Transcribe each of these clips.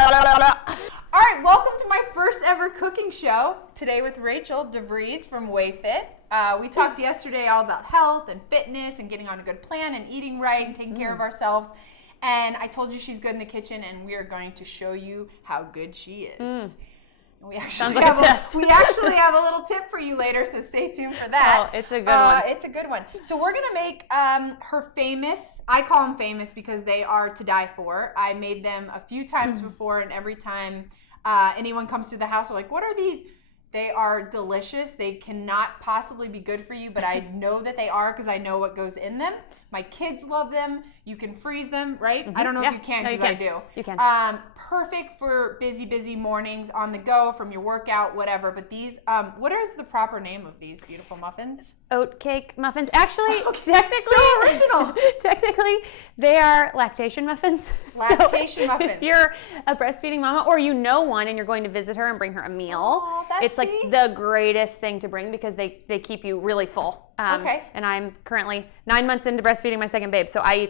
All right, welcome to my first ever cooking show. Today with Rachel Devries from Wayfit. We talked yesterday all about health and fitness and getting on a good plan and eating right and taking care of ourselves. And I told you she's good in the kitchen, and we are going to show you how good she is. We actually have a little tip for you later, so stay tuned for that. Oh, it's a good one. It's a good one. So we're gonna make her famous. I call them famous because they are to die for. I made them a few times before, and every time anyone comes to the house, they're like, "What are these?" They are delicious. They cannot possibly be good for you, but I know that they are because I know what goes in them. My kids love them. You can freeze them, right? I don't know if you can because I do. You can. Perfect for busy mornings on the go from your workout, whatever. But these, what is the proper name of these beautiful muffins? Oat cake muffins. Actually, technically, so original. Technically, they are lactation muffins. Lactation muffins. If you're a breastfeeding mama or you know one and you're going to visit her and bring her a meal, it's like the greatest thing to bring because they keep you really full. Okay. And I'm currently 9 months into breastfeeding my second babe, so I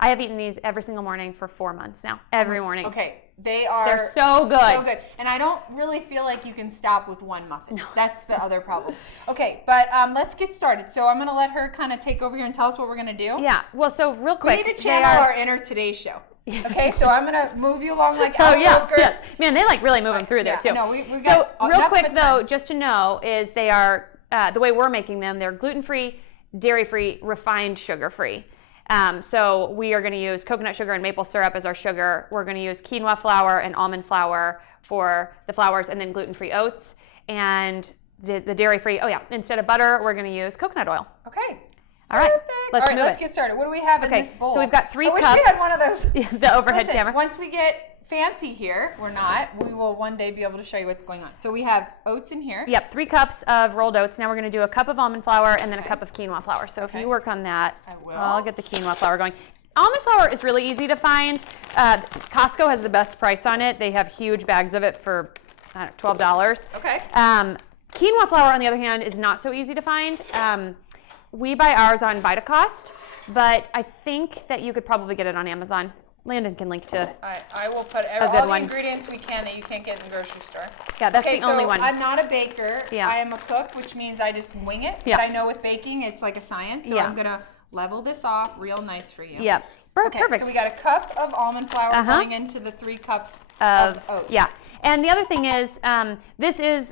have eaten these every single morning for 4 months now. Every morning. Okay. They're so good. So good. And I don't really feel like you can stop with one muffin. No. That's the other problem. Okay, but let's get started. So I'm going to let her kind of take over here and tell us what we're going to do. Yeah. Well, so real quick. We need to channel our inner Today Show. Okay, so I'm going to move you along like Al Roker. Yes. Man, they like really move them through there too. No, we got so real quick though, just to know is they are, the way we're making them, they're gluten-free, dairy-free, refined sugar-free. So we are going to use coconut sugar and maple syrup as our sugar. We're going to use quinoa flour and almond flour for the flours, and then gluten-free oats. And the dairy-free, instead of butter, we're going to use coconut oil. Okay. All right. Let's get started. What do we have in this bowl? So we've got 3 cups. I wish we had one of those. The overhead camera. Once we get fancy here, we will one day be able to show you what's going on. So we have oats in here. Yep, 3 cups of rolled oats. Now we're going to do a cup of almond flour and then a cup of quinoa flour. So if you work on that, I'll get the quinoa flour going. Almond flour is really easy to find. Costco has the best price on it. They have huge bags of it for $12. Okay. Quinoa flour, on the other hand, is not so easy to find. We buy ours on Vitacost, but I think that you could probably get it on Amazon. Landon can link to I will put all the ingredients we can that you can't get in the grocery store. Yeah, that's the only one. I'm not a baker. Yeah. I am a cook, which means I just wing it. Yeah. But I know with baking, it's like a science. So I'm going to level this off real nice for you. Yeah. Okay, perfect. so we got a cup of almond flour going into the 3 cups of oats. Yeah. And the other thing is,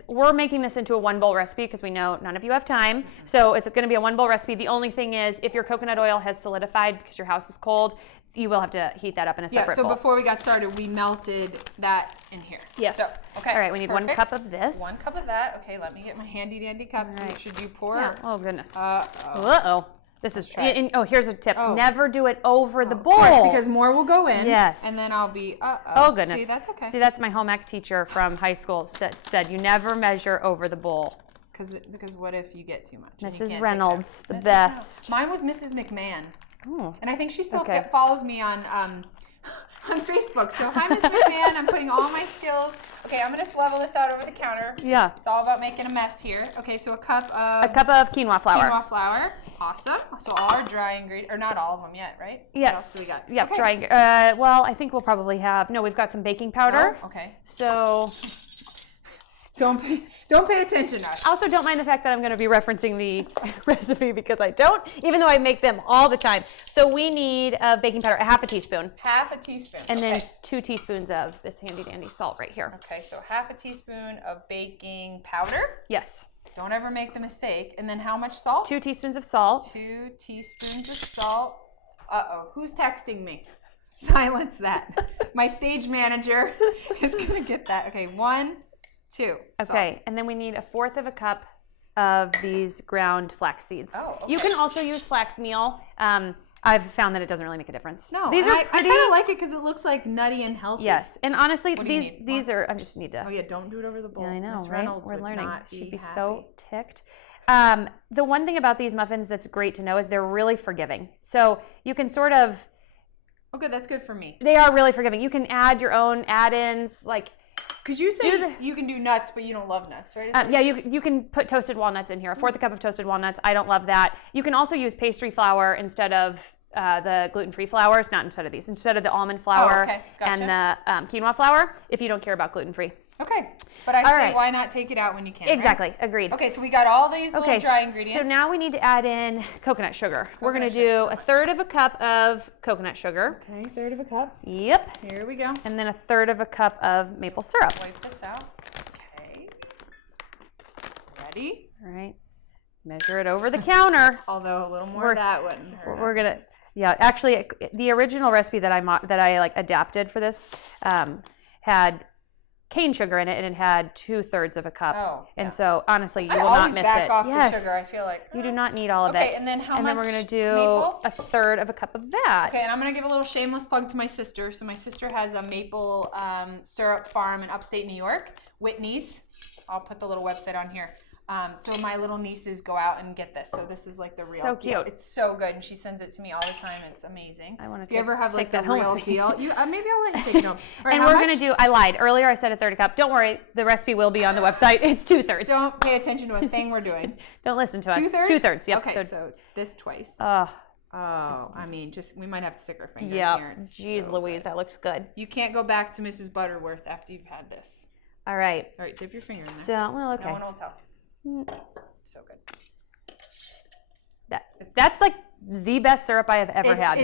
we're making this into a 1-bowl recipe because we know none of you have time. So it's going to be a 1-bowl recipe. The only thing is, if your coconut oil has solidified because your house is cold, you will have to heat that up in a separate bowl. So before we got started, we melted that in here. Yes. So, okay. All right, we need 1 cup of this. 1 cup of that. Okay, let me get my handy dandy cup. Right. Should you pour? Yeah. Oh, goodness. Uh-oh. This is, here's a tip. Never do it over the bowl. Of course, because more will go in. Yes. And then I'll be, Oh, goodness. See, that's okay. See, that's my home ec teacher from high school said you never measure over the bowl. Because what if you get too much? Mrs. Reynolds, the best. Mine was Mrs. McMahon. Oh. And I think she still follows me on Facebook. So hi, Miss McMahon. I'm putting all my skills. Okay, I'm gonna just level this out over the counter. Yeah. It's all about making a mess here. Okay, so a cup of quinoa flour. Quinoa flour. Awesome. So all our dry ingredients, or not all of them yet, right? Yes. What else do we got? Yep, okay. Dry. Well, I think we'll probably have. No, we've got some baking powder. Oh, okay. So. Don't pay attention to us. I also don't mind the fact that I'm going to be referencing the recipe because I don't, even though I make them all the time. So we need baking powder, a 1/2 teaspoon. 1/2 teaspoon. And then 2 teaspoons of this handy dandy salt right here. Okay, so 1/2 teaspoon of baking powder. Yes. Don't ever make the mistake. And then how much salt? 2 teaspoons of salt. 2 teaspoons of salt. Uh-oh, who's texting me? Silence that. My stage manager is going to get that. Okay, 1, 2. Okay, salt. and then we need 1/4 cup of these ground flax seeds. Oh, okay. You can also use flax meal. I've found that it doesn't really make a difference. No, these are I kind of like it because it looks like nutty and healthy. Yes, and honestly, these are. I just need to. Oh yeah, don't do it over the bowl. Yeah, I know, Ms. right? Reynolds We're would learning. not She'd be happy. so ticked. The one thing about these muffins that's great to know is they're really forgiving. So you can sort of. Okay, that's good for me. They are really forgiving. You can add your own add-ins, like. Because you say you can do nuts, but you don't love nuts, right? Yeah, you can put toasted walnuts in here. 1/4 cup of toasted walnuts. I don't love that. You can also use pastry flour instead of the gluten-free flours, not instead of these, instead of the almond flour okay. Gotcha. and the quinoa flour, if you don't care about gluten-free. Okay, but I say why not take it out when you can, Exactly, right? agreed. Okay, so we got all these little dry ingredients. So now we need to add in coconut sugar. We're going to do a third of a cup of coconut sugar. Okay, third of a cup. Yep. Here we go. And then a third of a cup of maple syrup. Wipe this out. Okay. Ready? All right. Measure it over the counter. Although a little more of that wouldn't hurt. We're going to, yeah, actually the original recipe that I like adapted for this had cane sugar in it, and it had 2/3 of a cup. Oh, yeah. And so honestly, you will I not always miss back it. off Yes. the sugar. I feel like You do not need all of it. Okay, and then how much? And then we're going to do maple? a third of a cup of that. Okay, and I'm going to give a little shameless plug to my sister. So my sister has a maple syrup farm in upstate New York, Whitney's. I'll put the little website on here. So my little nieces go out and get this. So this is like the real So deal. cute. It's so good, and she sends it to me all the time. It's amazing. I want to if you ever have like the that home real with me. deal, maybe I'll let you take it home. All right, And how we're much? going to do, I lied. Earlier I said a third a cup. Don't worry. The recipe will be on the website. It's 2/3. Don't pay attention to a thing we're doing. Don't listen to us. 2/3? 2/3, yep. Okay, so this twice. Oh, I mean, we might have to stick our finger in yeah. here. It's Jeez so Louise, good. that looks good. You can't go back to Mrs. Butterworth after you've had this. All right. All right, dip your finger in there. So, well, okay. No one will tell. So good. That's like the best syrup I have ever had.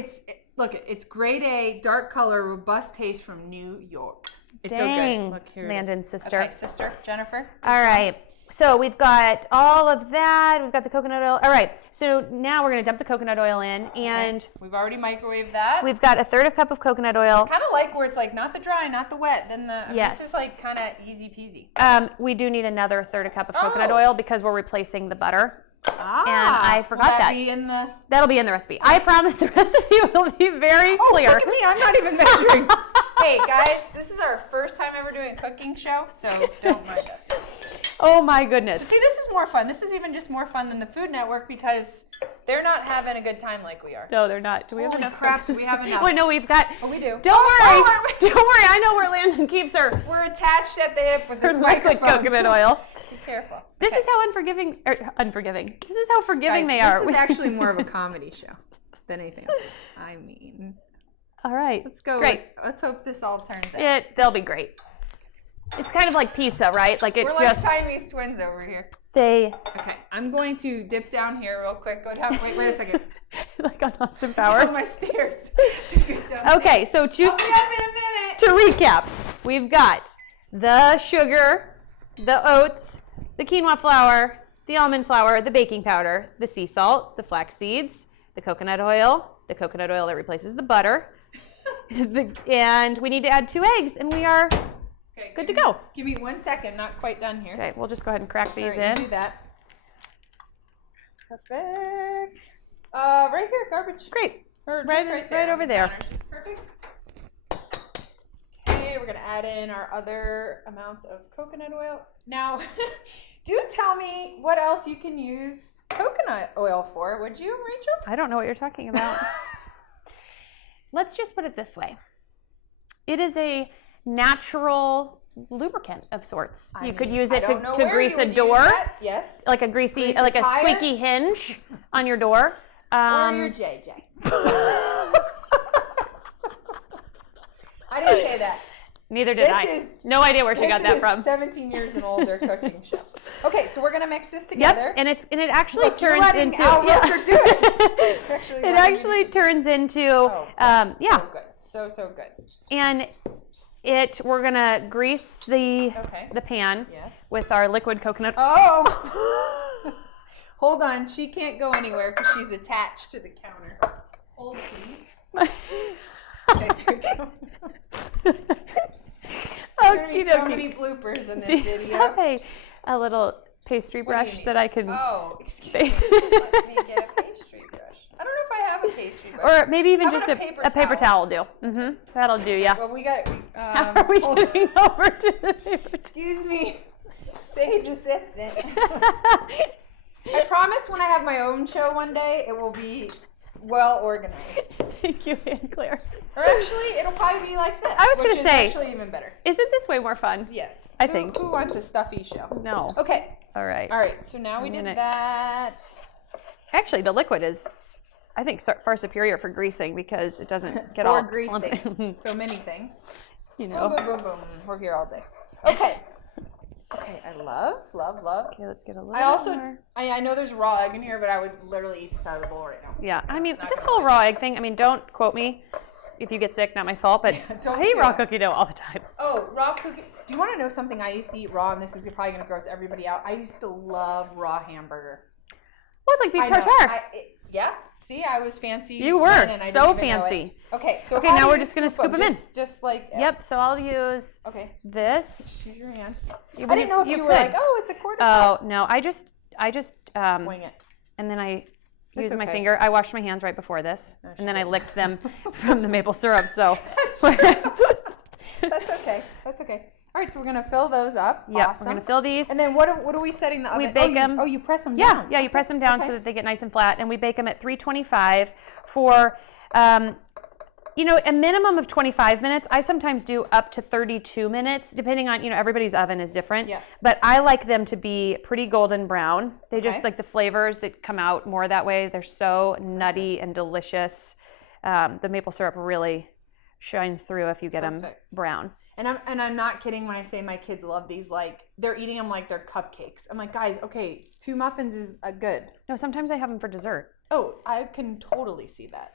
Look, it's grade A, dark color, robust taste from New York. It's so Dang, good. Look, here Landyn, it is. sister. Okay, sister, Jennifer. All right. So we've got all of that. We've got the coconut oil. All right. So now we're going to dump the coconut oil in, and we've already microwaved that. we've got a third of a cup of coconut oil. Kind of like where it's like not the dry, not the wet. Then Yes. this is like kind of easy peasy. We do need another third of a cup of coconut oil because we're replacing the butter. Ah, And I forgot will that. Be in the... That'll be in the recipe. I promise the recipe will be very clear. Oh, look at me. I'm not even measuring. Hey, guys, this is our first time ever doing a cooking show, so don't mind us. Oh, my goodness. But see, this is more fun. This is even just more fun than the Food Network because they're not having a good time like we are. No, they're not. Do we have Holy enough? crap, do we have enough? Wait, no, we've got... Oh, we do. Don't worry. Don't worry. I know where Landyn keeps her We're attached at the hip with this liquid microphone. coconut oil. Be careful. This Okay. is how unforgiving. This is how forgiving Guys, they are. This is actually more of a comedy show than anything else. I mean, All right. let's go. Great. Let's hope this all turns out. They'll be great. It's kind of like pizza, right? Like it's We're just like Siamese twins over here. they Okay, I'm going to dip down here real quick. Go down. Wait a second. like on Austin Down Powers. my stairs to get down. Okay, so choose I'll be up in a minute. to recap. We've got the sugar, the oats, the quinoa flour, the almond flour, the baking powder, the sea salt, the flax seeds, the coconut oil that replaces the butter, and we need to add 2 eggs, and we are Okay, good to go. Give me 1 second. Not quite done here. Okay, we'll just go ahead and crack All these right, in. you do that. Perfect. Right here, garbage. Great. Or Right- just right there. right on over the there. counter. Just perfect. Okay, we're gonna add in our other amount of coconut oil. Now, do tell me what else you can use coconut oil for, would you, Rachel? I don't know what you're talking about. Let's just put it this way. It is a natural lubricant of sorts. You could use it to grease a door. Yes. Like a Grease a like a tire? squeaky hinge on your door. Or your JJ. I didn't say that. Neither did I. No idea where she got that from. 17 years and older cooking show. Okay, so we're gonna mix this together. Yep, and it actually turns into Al Roker do it. It actually turns into yeah. So good. So good. And we're gonna grease the pan Yes. with our liquid coconut. Oh. Hold on, she can't go anywhere because she's attached to the counter. Hold, please. Okay, there we go. There's going to be so many bloopers in this video. Hey, a little pastry brush that I can. Oh, excuse me. Let me get a pastry brush. I don't know if I have a pastry brush. Or maybe even How just about a paper towel will do. Mm-hmm. That'll do, yeah. Well, we got. How are we getting over to the paper towel? Excuse me, sage assistant. I promise when I have my own show one day, it will be well organized. Thank you, Ann Claire. Or actually, it'll probably be like this, I was which gonna is say, actually even better. Isn't this way more fun? Yes. I think. Who wants a stuffy show? No. Okay. All right. All right. So now we did that. Actually, the liquid is I think, far superior for greasing because it doesn't get or all greasing. So many things. You know. Boom, boom, boom, boom. We're here all day. Okay. Okay, I love. Okay, let's get a little I also, more. I know there's raw egg in here, but I would literally eat this out of the bowl right now. Yeah, So I mean, not this gonna whole lie. raw egg thing, I mean, don't quote me if you get sick, not my fault, but Don't I eat sue raw us. cookie dough all the time. Oh, raw cookie. Do you want to know something I used to eat raw, and this is probably going to gross everybody out? I used to love raw hamburger. Well, it's like beef I know. tartare. Yeah. See, I was fancy. You were then, and I so didn't even know fancy. it. Okay, so Okay, how now do we're you just gonna scoop 'em in. Just like Yep, so I'll use Okay. this. Use your hands. You I didn't know if you were could. like, oh, it's a quarter Oh, cup. no, I just Wing it. and then I used my okay. finger. I washed my hands right before this, No, and then I shit. licked them from the maple syrup, so. That's okay. That's okay. All right, so we're gonna fill those up. Yep, Awesome. we're gonna fill these. And then what are we setting the oven? We bake them. Oh, you press them Yeah, down. yeah, you press them down Okay. so that they get nice and flat, and we bake them at 325 for, a minimum of 25 minutes. I sometimes do up to 32 minutes, depending on, everybody's oven is different. Yes. But I like them to be pretty golden brown. They just Okay. like the flavors that come out more that way. They're so nutty and delicious. The maple syrup really shines through if you get them Perfect. brown. And I'm not kidding when I say my kids love these. Like, they're eating them like they're cupcakes. I'm like, guys, okay, 2 muffins is good. No, sometimes I have them for dessert. Oh, I can totally see that.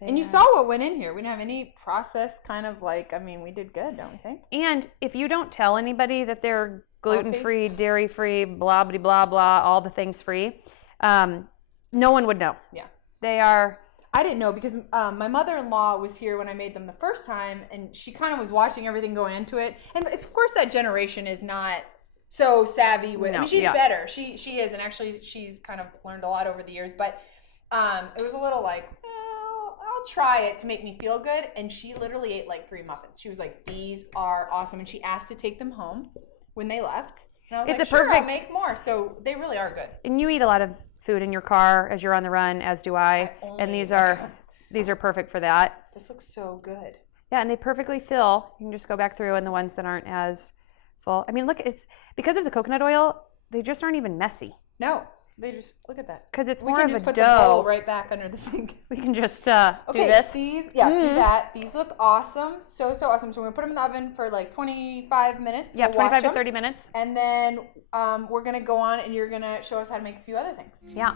They And you are- saw what went in here. We didn't have any processed kind of we did good, don't we think? And if you don't tell anybody that they're gluten-free, dairy-free, blah, blah, blah, blah, all the things free, no one would know. Yeah. They are... I didn't know because my mother-in-law was here when I made them the first time, and she kind of was watching everything go into it. And of course, that generation is not so savvy with. I mean, she's better. She is, and actually, she's kind of learned a lot over the years. But it was a little like, well, I'll try it to make me feel good. And she literally ate like 3 muffins. She was like, "These are awesome," and she asked to take them home when they left. And I was It's like, a "Sure, I'll perfect- make more." So they really are good. And you eat a lot of food in your car as you're on the run, as do I. only And eat these in my are car. these are perfect for that. This looks so good. Yeah, and they perfectly fill. You can just go back through, and the ones that aren't as full. I mean, look, it's because of the coconut oil, they just aren't even messy. No, they just look at that. Because it's We more can of just a put the bowl dough. right back under the sink. We can just do Okay, this. these, do that. These look awesome, so awesome. So we're gonna put them in the oven for like 25 minutes. Yeah, We'll 25 watch to them, 30 minutes. and then we're gonna go on, and you're gonna show us how to make a few other things. Yeah.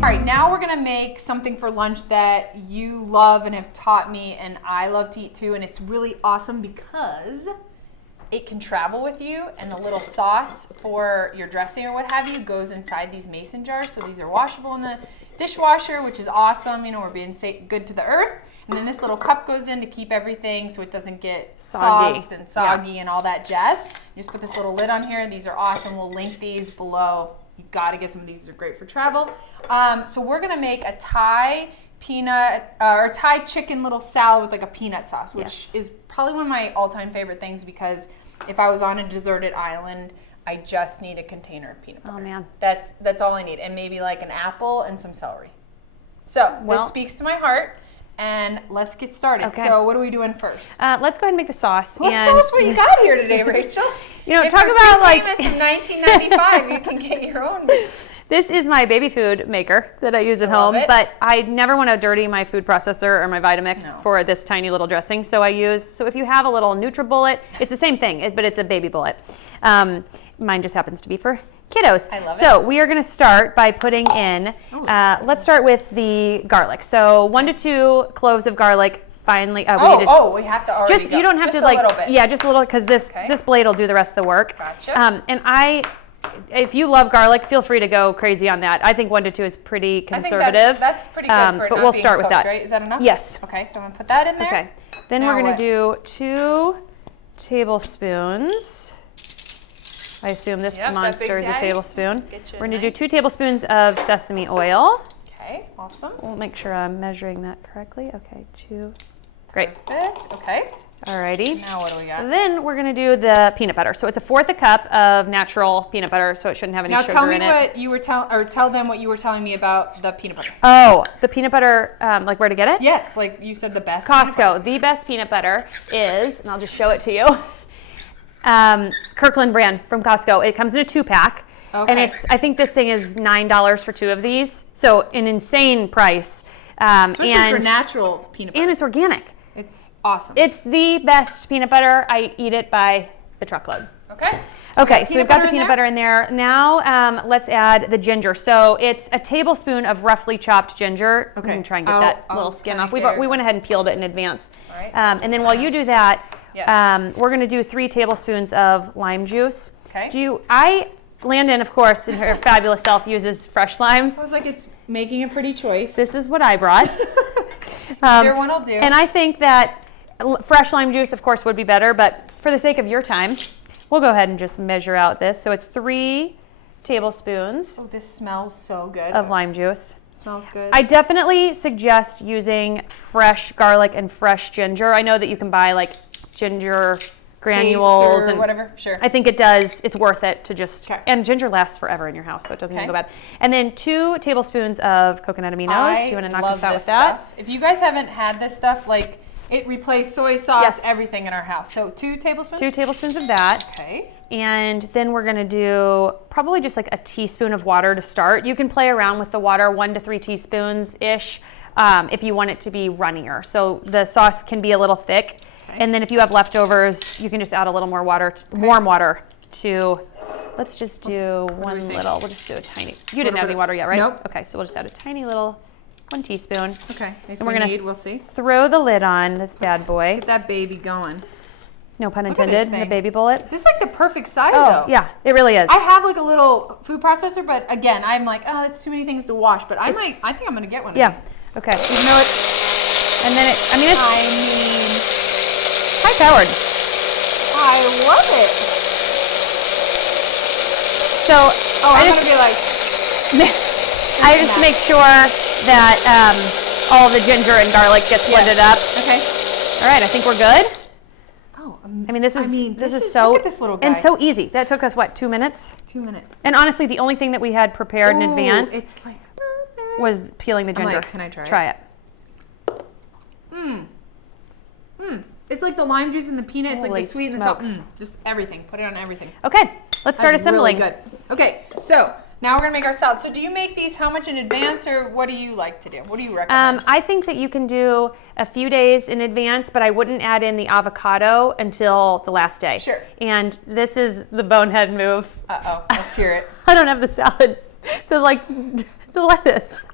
All right, now we're gonna make something for lunch that you love and have taught me, and I love to eat too, and it's really awesome because it can travel with you, and the little sauce for your dressing or what have you goes inside these mason jars. So these are washable in the dishwasher, which is awesome. We're being good to the earth. And then this little cup goes in to keep everything so it doesn't get Soggy. soft and soggy and all that jazz. You just put this little lid on here. These are awesome. We'll link these below. You got to get some of these. They're great for travel. So we're going to make a Thai peanut or Thai chicken little salad with like a peanut sauce, which is probably one of my all-time favorite things because if I was on a deserted island, I just need a container of peanut butter. Oh, man. That's all I need. And maybe like an apple and some celery. So this speaks to my heart. And let's get started. Okay. So what are we doing first? Let's go ahead and make the sauce. Let's tell us what you got here today, Rachel. If talk for about 2 like payments of $19.95, you can get your own. This is my baby food maker that I use at love home, it. but I never want to dirty my food processor or my Vitamix No. for this tiny little dressing. So if you have a little NutriBullet, it's the same thing, but it's a baby bullet. Mine just happens to be for kiddos. I love it. So we are going to start by putting in, let's start with the garlic. So 1 to 2 cloves of garlic. Finally, we have to already just go. you don't have just to a little bit. yeah, just a little because this blade will do the rest of the work. Gotcha. If you love garlic, feel free to go crazy on that. I think 1 to 2 is pretty conservative. I think that's pretty good for it but not we'll being start cooked, with that. right? Is that enough? Yes. Okay, so I'm gonna put that in there. Okay. Then Now we're gonna what? do 2 tablespoons. I assume this Yep, that monster Big is a Daddy. tablespoon. Get you We're a gonna do knife. 2 tablespoons of sesame oil. Okay, awesome. We'll make sure I'm measuring that correctly. Okay, 2. Great. Perfect. Okay. Alrighty. Now what do we got? Then we're gonna do the peanut butter. So it's a fourth a cup of natural peanut butter, so it shouldn't have any Now sugar tell me in it. what you were tell them what you were telling me about the peanut butter. Oh, the peanut butter, like where to get it? Yes, like you said, the best. peanut butter. Costco. The best peanut butter is, and I'll just show it to you. Kirkland brand from Costco. It comes in a 2-pack. Okay. And I think this thing is $9 for 2 of these. So an insane price. Especially for natural peanut butter. And it's organic. It's awesome. It's the best peanut butter. I eat it by the truckload. Okay. Okay, so we've got the peanut butter in there. Now let's add the ginger. So it's a tablespoon of roughly chopped ginger. Okay. We can try and get that little skin off. We went ahead and peeled it in advance. All right, so and then while you do that, Yes. we're going to do 3 tablespoons of lime juice. Okay. Landyn, of course, in her fabulous self, uses fresh limes. I was like, it's making a pretty choice. This is what I brought. Either one will do. And I think that fresh lime juice, of course, would be better, but for the sake of your time, we'll go ahead and just measure out this. So it's 3 tablespoons Oh, this smells so good. of lime juice. Smells good. I definitely suggest using fresh garlic and fresh ginger. I know that you can buy like ginger granules or and whatever. Sure. I think it's worth it to just, Okay. and ginger lasts forever in your house, so it doesn't even Okay. go bad. And then 2 tablespoons of coconut aminos. Do you want to knock us out with that? Stuff. If you guys haven't had this stuff, like it replaced soy sauce, Yes. everything in our house. So 2 tablespoons? 2 tablespoons of that. Okay. And then we're gonna do probably just like a teaspoon of water to start. You can play around with the water, 1 to 3 teaspoons-ish, if you want it to be runnier. So the sauce can be a little thick. Okay. And then if you have leftovers, you can just add a little more water, warm water to, let's just do what do we think? we'll just do a tiny, you didn't add any water yet, right? Nope. Okay, so we'll just add a tiny little, 1 teaspoon. Okay. If And we're we gonna need, we'll see. Throw the lid on this bad boy. Get that baby going. No pun Look at this intended, the thing. baby bullet. This is like the perfect size, Oh, though. yeah, it really is. I have like a little food processor, but again, I'm like, oh, it's too many things to wash. But I think I'm gonna get one of Yes. these. Okay. Even though and then it's I mean, high powered. I love it. So I'm I gonna be like, just make sure that all the ginger and garlic gets blended up. okay. All right, I think we're good. Oh, I mean, this is so look at this little guy. and so easy. That took us what, 2 minutes? 2 minutes. And honestly, the only thing that we had prepared in Ooh, advance it's like was peeling the ginger. like, can I try it? Try it. It's like the lime juice and the peanut. It's like Holy the sweet and the salt. smokes. Just everything. Put it on everything. Okay, let's start That's assembling. Really good. Okay, so now we're gonna make our salad. So do you make these how much in advance, or what do you like to do? What do you recommend? I think that you can do a few days in advance, but I wouldn't add in the avocado until the last day. Sure. And this is the bonehead move. Let's hear it. I don't have the salad, the lettuce.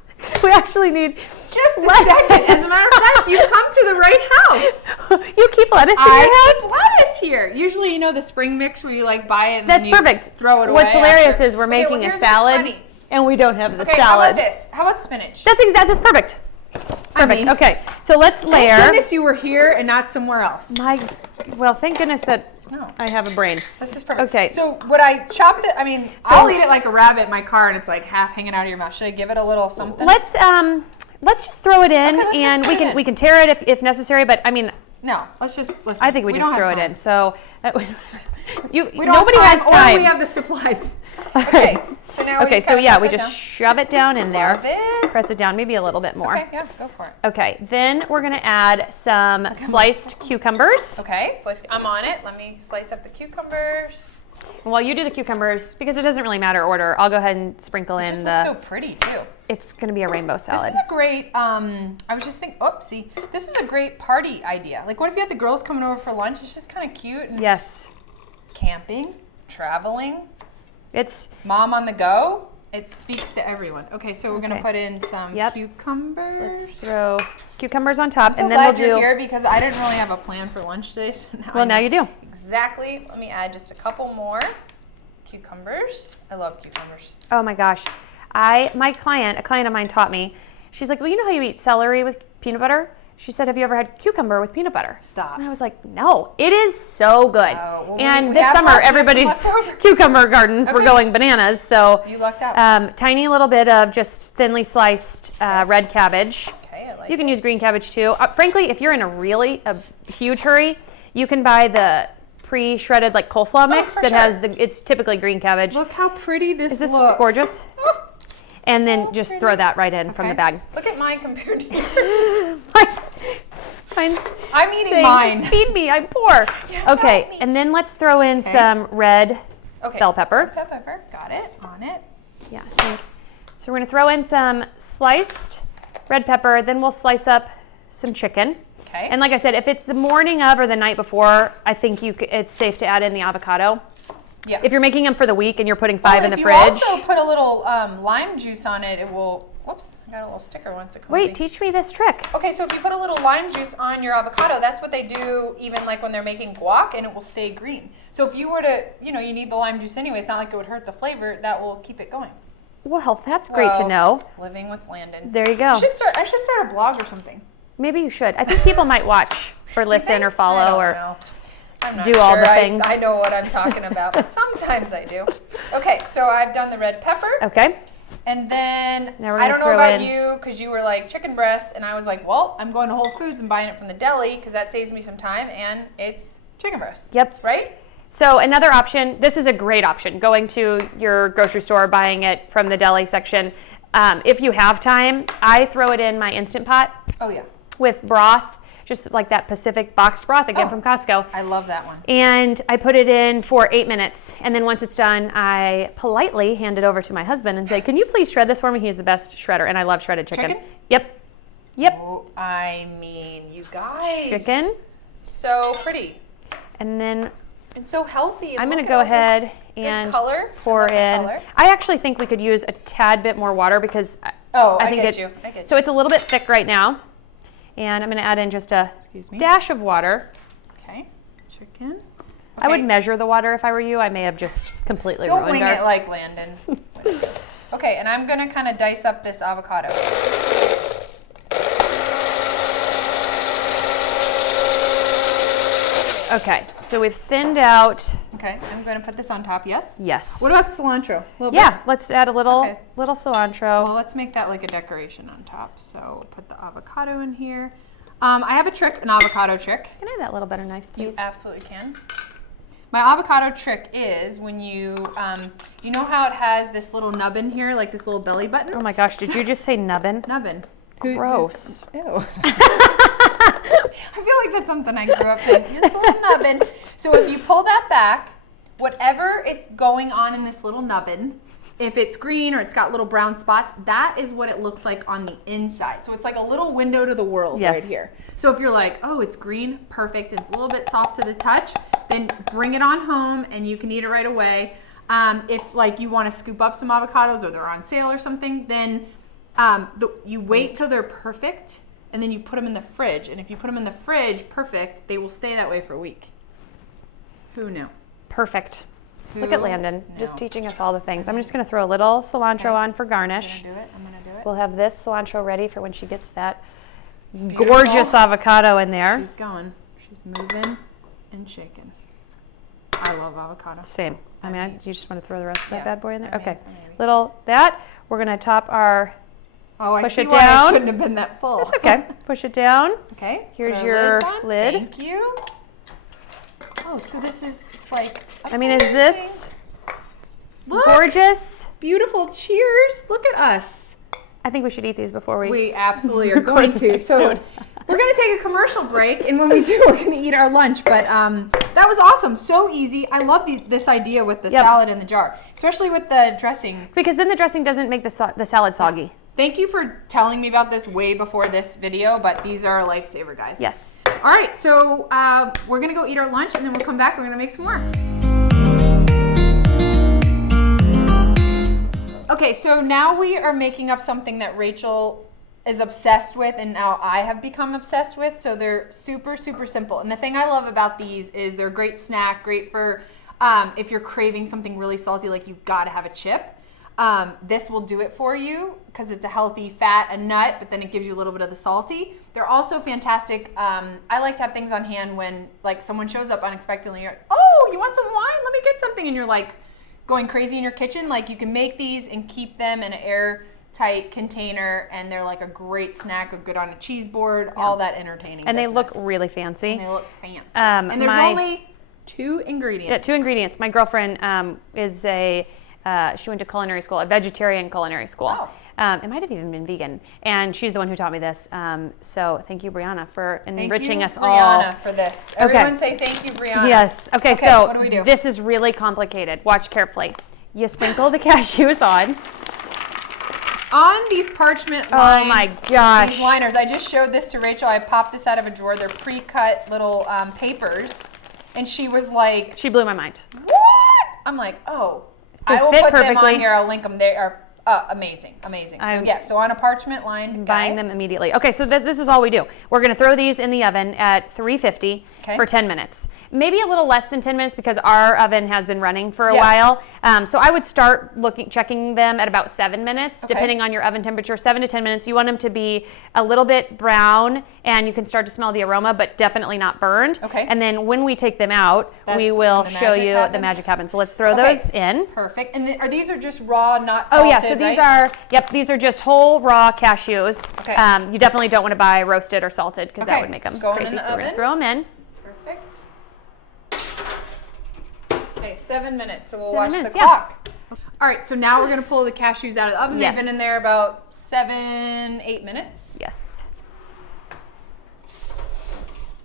We actually need Just a second. As a matter of fact, you've come to the right house. You keep lettuce in your I house? keep lettuce here. Usually, you know the spring mix where you like buy it and That's then you perfect. throw it away. What's hilarious after. is we're Okay, making well, a here's what's salad funny. and we don't have the Okay, salad. how about this? How about spinach? That's perfect. Perfect. mean, Okay, so let's layer. Thank goodness you were here and not somewhere else. Well, thank goodness that No. I have a brain. This is perfect. Okay. So what I chopped it, I'll eat it like a rabbit in my car and it's like half hanging out of your mouth. Should I give it a little something? Let's just throw it in, Okay, let's just and put it in. we can tear it if necessary. But I mean, No, let's just listen. I think we just don't throw have it time. in. So We don't nobody have has time, time. or we have the supplies. Okay, so now we Okay, just so gotta yeah, press we it just down. shove it down in there. Love it. Press it down, maybe a little bit more. Okay, yeah, go for it. Okay, then we're gonna add some sliced cucumbers. Okay, I'm on it. Let me slice up the cucumbers. And while you do the cucumbers, because it doesn't really matter order, I'll go ahead and sprinkle It in just the. looks so pretty too. It's gonna be a rainbow This salad. is a great, I was just thinking, oopsie, this is a great party idea. Like what if you had the girls coming over for lunch? It's just kind of cute. And Yes, camping, traveling, it's mom on the go. It speaks to everyone. Okay, so we're gonna Okay. put in some Yep. cucumbers. let's throw cucumbers on top, I'm so and then we'll glad you're do. here because I didn't really have a plan for lunch today. So now Well, now you do. Exactly. Let me add just a couple more cucumbers. I love cucumbers. Oh my gosh. A client of mine taught me, she's like, well, you know how you eat celery with peanut butter? She said, have you ever had cucumber with peanut butter? Stop. And I was like, no, it is so good. Oh, well, and we this have summer, some everybody's leftover. cucumber gardens were Okay. going bananas. So You lucked out. tiny little bit of just thinly sliced red cabbage. Okay, I like You can use green cabbage too. Frankly, if you're in a huge hurry, You can buy the pre-shredded like coleslaw mix that has it's typically green cabbage. Look how pretty this looks. Is this gorgeous? And So then just throw that right in from the bag. Look at mine compared to yours. Mine's I'm eating mine. Feed me, I'm poor. Yeah, okay, and then let's throw in some red bell pepper. Bell pepper, got it, on it. Yeah, so we're gonna throw in some sliced red pepper, then we'll slice up some chicken. Okay. And like I said, if it's the morning of or the night before, I think it's safe to add in the avocado. Yeah. If you're making them for the week and you're putting 5 in the fridge. If you also put a little lime juice on it, it will, whoops, I got a little sticker once it comes. Wait, teach me this trick. Okay, so if you put a little lime juice on your avocado, that's what they do even like when they're making guac, and it will stay green. So if you were to, you need the lime juice anyway, it's not like it would hurt the flavor, that will keep it going. Well, that's great to know. Living with Landyn. There you go. I should start a blog or something. Maybe you should. I think people might watch or listen or follow or I'm not do sure. all the things. I know what I'm talking about, but sometimes I do. Okay, so I've done the red pepper. Okay. And then, Now we're I don't know gonna about throw in- you, because you were like chicken breast, and I was like, well, I'm going to Whole Foods and buying it from the deli, because that saves me some time, and it's chicken breast. Yep. Right? So another option, this is a great option, going to your grocery store, buying it from the deli section. If you have time, I throw it in my Instant Pot. Oh, yeah. With broth, just like that Pacific boxed broth again from Costco. I love that one. And I put it in for 8 minutes. And then once it's done, I politely hand it over to my husband and say, can you please shred this for me? He's the best shredder, and I love shredded chicken. Chicken? Yep. Oh, I mean, you guys. Chicken. So pretty. And then And so healthy. I'm going to go ahead and pour in. Color. I actually think we could use a tad bit more water because I think get you. So it's a little bit thick right now. And I'm going to add in just a dash of water. Okay. Chicken. Okay. I would measure the water if I were you. I may have just completely ruined Don't wing it like Landyn. Okay, and I'm going to kind of dice up this avocado. Okay, so we've thinned out. Okay, I'm going to put this on top, yes? Yes. What about cilantro? Yeah, let's add a little cilantro. Well, let's make that like a decoration on top. So we'll put the avocado in here. I have a trick, an avocado trick. Can I have that little butter knife, please? You absolutely can. My avocado trick is when you know how it has this little nubbin here, like this little belly button? Oh my gosh, did you just say nubbin? Nubbin. Gross. Ew. I feel like that's something I grew up saying. This little nubbin. So if you pull that back, whatever it's going on in this little nubbin, if it's green or it's got little brown spots, that is what it looks like on the inside. So it's like a little window to the world right here. So if you're like, oh, it's green, perfect, and it's a little bit soft to the touch, then bring it on home and you can eat it right away. If like you want to scoop up some avocados or they're on sale or something, then you wait till they're perfect and then you put them in the fridge. And if you put them in the fridge perfect, they will stay that way for a week. Who knew? Perfect. Look at Landyn, just teaching us all the things. I'm just going to throw a little cilantro on for garnish. I'm gonna do it. We'll have this cilantro ready for when she gets that gorgeous avocado in there. She's going. She's moving and shaking. I love avocado. Same. I mean, you just want to throw the rest of that bad boy in there? Maybe. Okay. Little that. We're going to top our, Oh, I push see it why down. I shouldn't have been that full. It's okay. Push it down. Okay. Here's put our your lids on. lid. Thank you. Oh, so this is, it's like I mean, is this Look, gorgeous? beautiful. Cheers. Look at us. I think we should eat these before We absolutely are going to. So we're going to take a commercial break, and when we do, we're going to eat our lunch. But that was awesome. So easy. I love this idea with the salad in the jar, especially with the dressing. Because then the dressing doesn't make the salad soggy. Thank you for telling me about this way before this video, but these are a lifesaver, guys. Yes. All right, so we're going to go eat our lunch, and then we'll come back. We're going to make some more. Okay, so now we are making up something that Rachel is obsessed with, and now I have become obsessed with. So they're super, super simple. And the thing I love about these is they're a great snack, great for if you're craving something really salty, like you've got to have a chip. This will do it for you because it's a healthy fat, a nut, but then it gives you a little bit of the salty. They're also fantastic. I like to have things on hand when like someone shows up unexpectedly. You're like, oh, you want some wine? Let me get something. And you're like going crazy in your kitchen. Like you can make these and keep them in an tight container, and they're like a great snack, a good on a cheese board, all that entertaining And business. they look really fancy. And they look fancy. And there's only 2 ingredients. Yeah, 2 ingredients. My girlfriend is she went to culinary school, a vegetarian culinary school. Oh. It might have even been vegan. And she's the one who taught me this. So thank you, Brianna, for enriching us all. Thank you, Brianna, for this. Everyone say thank you, Brianna. Yes. Okay, so what do we do? This is really complicated. Watch carefully. You sprinkle the cashews on. On these parchment Oh my gosh. These liners, I just showed this to Rachel. I popped this out of a drawer. They're pre-cut little papers. And she was like... She blew my mind. What? I'm like, oh. They I will fit put them perfectly. on here. I'll link them. They are amazing. So on a parchment lined Buying them immediately. Okay, so this is all we do. We're going to throw these in the oven at 350 for 10 minutes. Maybe a little less than 10 minutes because our oven has been running for a while. So I would start checking them at about 7 minutes, depending on your oven temperature. 7 to 10 minutes. You want them to be a little bit brown, and you can start to smell the aroma, but definitely not burned. Okay. And then when we take them out, we will show you the magic happens. So let's throw those in. Perfect. And these are just raw, not salted, Oh yeah, so these are just whole raw cashews. Okay. You definitely don't want to buy roasted or salted because that would make them Going crazy. in the So we're going to oven. throw them in. Perfect. Okay, 7 minutes, so we'll 7 watch minutes, the clock. All right, so now we're gonna pull the cashews out of the oven. Yes. They've been in there about 7, 8 minutes. Yes.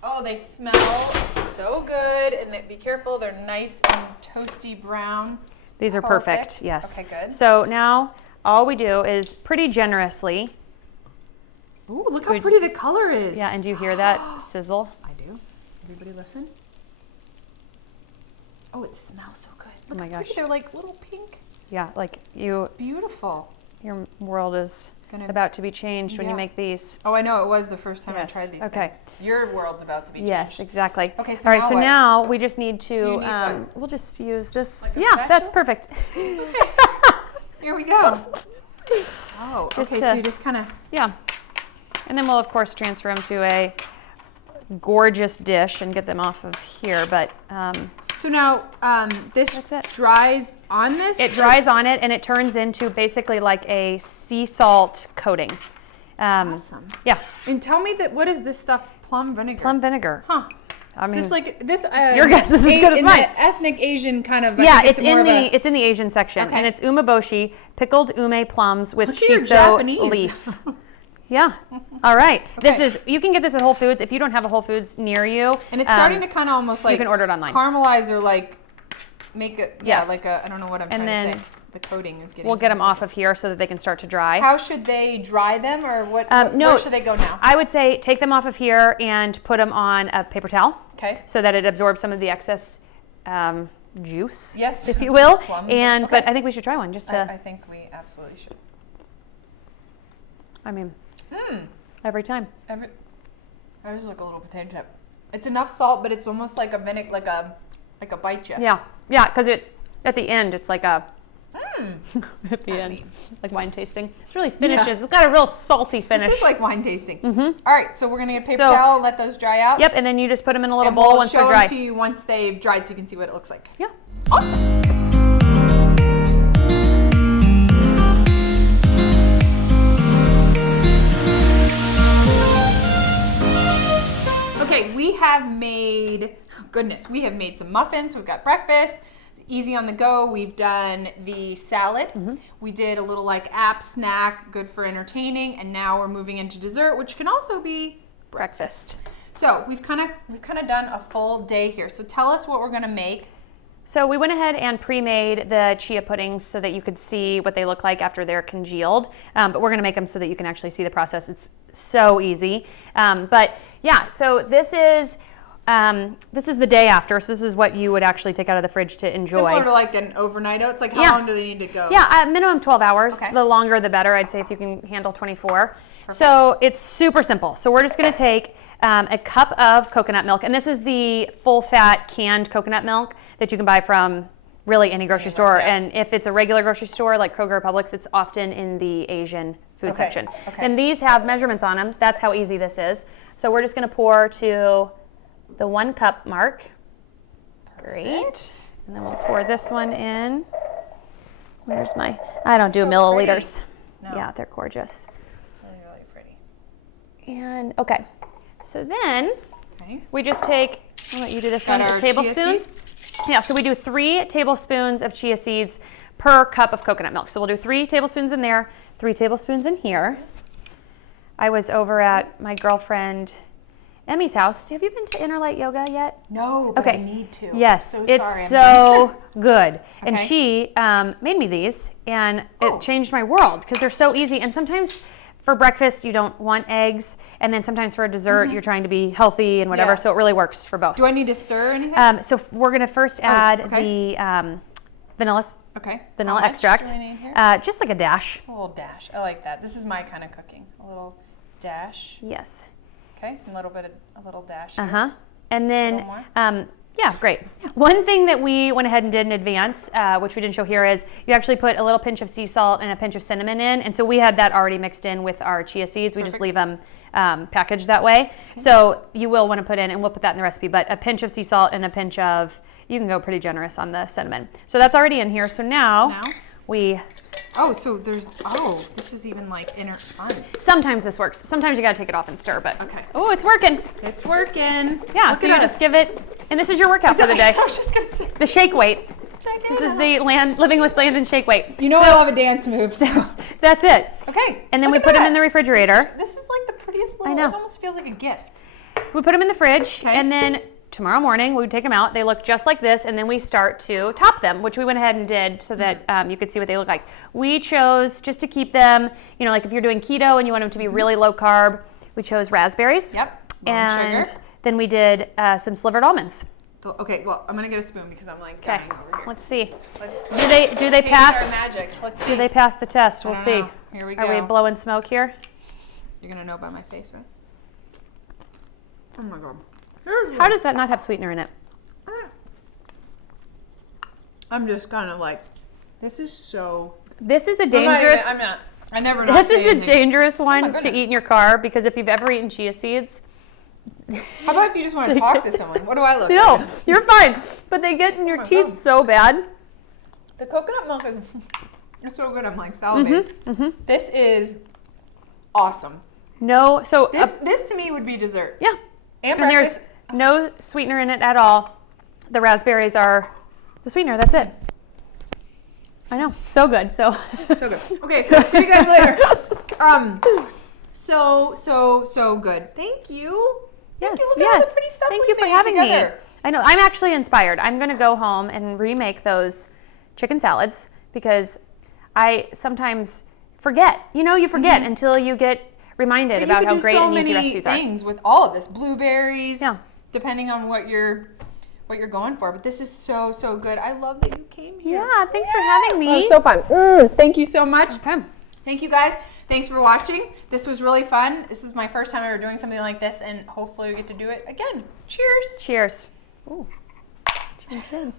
Oh, they smell so good, and be careful, they're nice and toasty brown. These are perfect. Yes. Okay, good. So now all we do is pretty generously. Ooh, look how pretty the color is. Yeah, and do you hear that sizzle? I do. Everybody listen. Oh, it smells so good. Look Oh my how gosh. pretty. They're like little pink. Yeah, like Beautiful. your world is about to be changed when you make these. Oh, I know. It was the first time I Yes. tried these Okay. things. Your world's about to be changed. Yes, exactly. Okay, so all right, now so what? now we just need to, you need what? we'll just use this. Like a Yeah, that's spatula? perfect. Here we go. Oh, Just okay. to- So you just kind of. Yeah. And then we'll, of course, transfer them to a gorgeous dish and get them off of here. But So now this That's it. dries on this. it dries on it, and it turns into basically like a sea salt coating. Awesome. Yeah, And tell me that what is this stuff? Plum vinegar. plum vinegar. Huh. I Is mean, this like this? your guess is as good as in mine. The ethnic Asian kind of. I yeah, think it's more in of the it's in the Asian section, Okay. and it's umeboshi, pickled ume plums with Look at your shiso Japanese. leaf. Yeah. All right. This Okay. is you can get this at Whole Foods if you don't have a Whole Foods near you. And it's starting to kind of almost like can order it online. caramelize or like make it. Yeah, Yes. like a. I don't know what I'm And trying to then say. The coating is getting. We'll get them off of here so that they can start to dry. How should they dry them, or what? No, where should they go now? I would say take them off of here and put them on a paper towel Okay. so that it absorbs some of the excess juice, Yes. if you will. Plum. And Okay. but I think we should try one just to. I think we absolutely should. I mean, every time. I just like a little potato chip. It's enough salt, but it's almost like a vinegar, like a bite chip. Yeah, yeah, because at the end it's like a. At the end, like wine tasting. It's really finishes. Yeah. It's got a real salty finish. This is like wine tasting. All right, so we're gonna get a paper So- towel, let those dry out. Yep, and then you just put them in a little And bowl we'll once show they're dry. them to you once they've dried, so you can see what it looks like. Yeah. Awesome. Okay, we have made some muffins. We've got breakfast, easy on the go. We've done the salad. We did a little like app snack, good for entertaining, and now we're moving into dessert, which can also be breakfast. So we've kind of done a full day here. So tell us what we're gonna make. So we went ahead and pre-made the chia puddings so that you could see what they look like after they're congealed. But we're gonna make them so that you can actually see the process. It's so easy. But yeah, so this is the day after. So this is what you would actually take out of the fridge to enjoy. Similar to like an overnight oats. Like how Yeah. long do they need to go? Yeah, minimum 12 hours. Okay. The longer the better. I'd say if you can handle 24. So it's super simple. So we're just gonna take a cup of coconut milk, and this is the full fat canned coconut milk that you can buy from really any grocery store. yeah. And if it's a regular grocery store like Kroger or Publix, it's often in the Asian food section. okay. And these have measurements on them. That's how easy this is. So we're just gonna pour to the 1 cup mark. Great. Perfect. And then we'll pour this one in. Where's my, I don't do So milliliters. No. Yeah, they're gorgeous. Really, really pretty. And okay, so then Okay. we just take, I'll let you do this Got one, our tablespoons. chia seeds. Yeah, so we do 3 tablespoons of chia seeds per cup of coconut milk. So we'll do 3 tablespoons in there, 3 tablespoons in here. I was over at my girlfriend Emmy's house. Have you been to Inner Light Yoga yet? No, but Okay. I need to. Yes, So it's sorry, so good. And Okay. she made me these, and Oh. it changed my world because they're so easy. And sometimes for breakfast you don't want eggs, and then sometimes for a dessert you're trying to be healthy and whatever. Yeah. So it really works for both. Do I need to stir anything? So we're gonna first add okay. the vanilla Okay. vanilla How much extract, do I need here? just like a dash. A little dash. I like that. This is my kind of cooking. A little dash. Yes. Okay. A little dash. Uh here. huh. And then, little more? yeah, great. One thing that we went ahead and did in advance, which we didn't show here, is you actually put a little pinch of sea salt and a pinch of cinnamon in. And so we had that already mixed in with our chia seeds. We just Perfect. leave them packaged that way. So you will want to put in, and we'll put that in the recipe, but a pinch of sea salt and a pinch of, you can go pretty generous on the cinnamon. So that's already in here. So now we... Oh, so this is even like inner fun. Sometimes this works. Sometimes you got to take it off and stir, but... Okay. Oh, it's working. It's working. Yeah, Look so at you us. just give it, and this is your workout for the day. I was just going to say. The shake weight. Check This it is out. the Living with Landyn shake weight. You know I love a dance move. So. That's it. Okay. And then we look put at them in that. the refrigerator. This is like the prettiest little, know. it almost feels like a gift. We put them in the fridge, Okay. and then tomorrow morning we would take them out. They look just like this, and then we start to top them, which we went ahead and did so that you could see what they look like. We chose just to keep them, you know, like if you're doing keto and you want them to be really low carb, we chose raspberries. Yep. Bone And sugar. then we did some slivered almonds. Okay, well, I'm going to get a spoon because I'm like dying over here. Let's see. Let's Do they taste pass? our magic. Let's Do see. they pass the test? We'll don't see. know. Here we Are we go. blowing smoke here? You're going to know by my face, right? Oh my God. How does that not have sweetener in it? I'm just kind of like, this is so. This is a I'm not dangerous. even- I'm not. I never not This say is a anything. dangerous one to goodness. eat in your car because if you've ever eaten chia seeds, How about if you just want to talk to someone? What do I look no, like? you're fine. But they get in your my teeth God. so bad. The coconut milk is it's so good. I'm like salivating. This is awesome. No, so This to me would be dessert. yeah, And and there's breakfast. no sweetener in it at all. The raspberries are the sweetener. That's it. I know, so good. So So good. Okay, so see you guys later. So good. Thank you. Thank you. Look at all the pretty stuff Thank we you for made having together. me. I know. I'm actually inspired. I'm going to go home and remake those chicken salads because I sometimes forget. You know, you forget until you get reminded But about you how could do great so and easy many recipes are. things with all of this. Blueberries. Yeah. Depending on what you're going for. But this is so good. I love that you came here. Yeah, thanks for having me. It was so fun. Thank you so much. Okay. Thank you guys. Thanks for watching. This was really fun. This is my first time ever doing something like this, and hopefully we get to do it again. Cheers. Cheers. Ooh. Cheers.